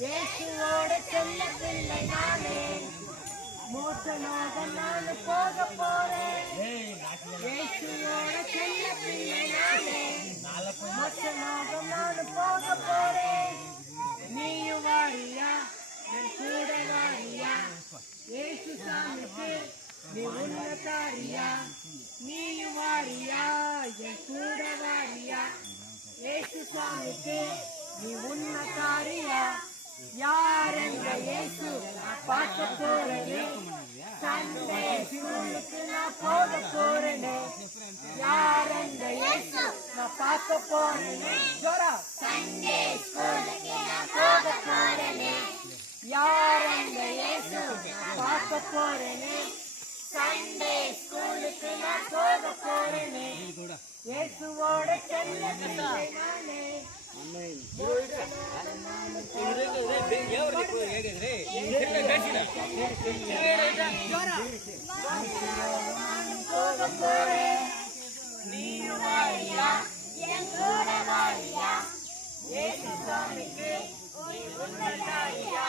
இயேசுவோட செல்ல பிள்ளை நானே, மோசமாக நான் போக போறேன். இயேசுவோட செல்ல பிள்ளை நானே, மோசமாக நான் போக போறேன். நீயும் வாரியா, என் கூட வாரியா, இயேசு சாமிக்கு நீ உன்னதாரியா. நீயும் வாரியா, என் கூட வாரியா, இயேசு சாமிக்கு நீ உன்னதாரியா. யார் என்ற இயேசு பார்க்க போறேனே, சண்டே ஸ்கூலுக்கு நான் போக போறேனே. யார் என்ற இயேசு நான் பார்க்க போறேனே, ஜோரா சண்டே ஸ்கூலுக்கு நான் போக போறேனே. யார் என்ற இயேசு பார்க்க போறேனே, சண்டே ஸ்கூலுக்கு நான் போக போறேனே. இயேசுவோட செல்ல பிள்ளை நானே, போக போறேன். நீயும் வாரியா, என் கூட வாரியா, இயேசு சாமிக்கு நீ உன்னதாரியா.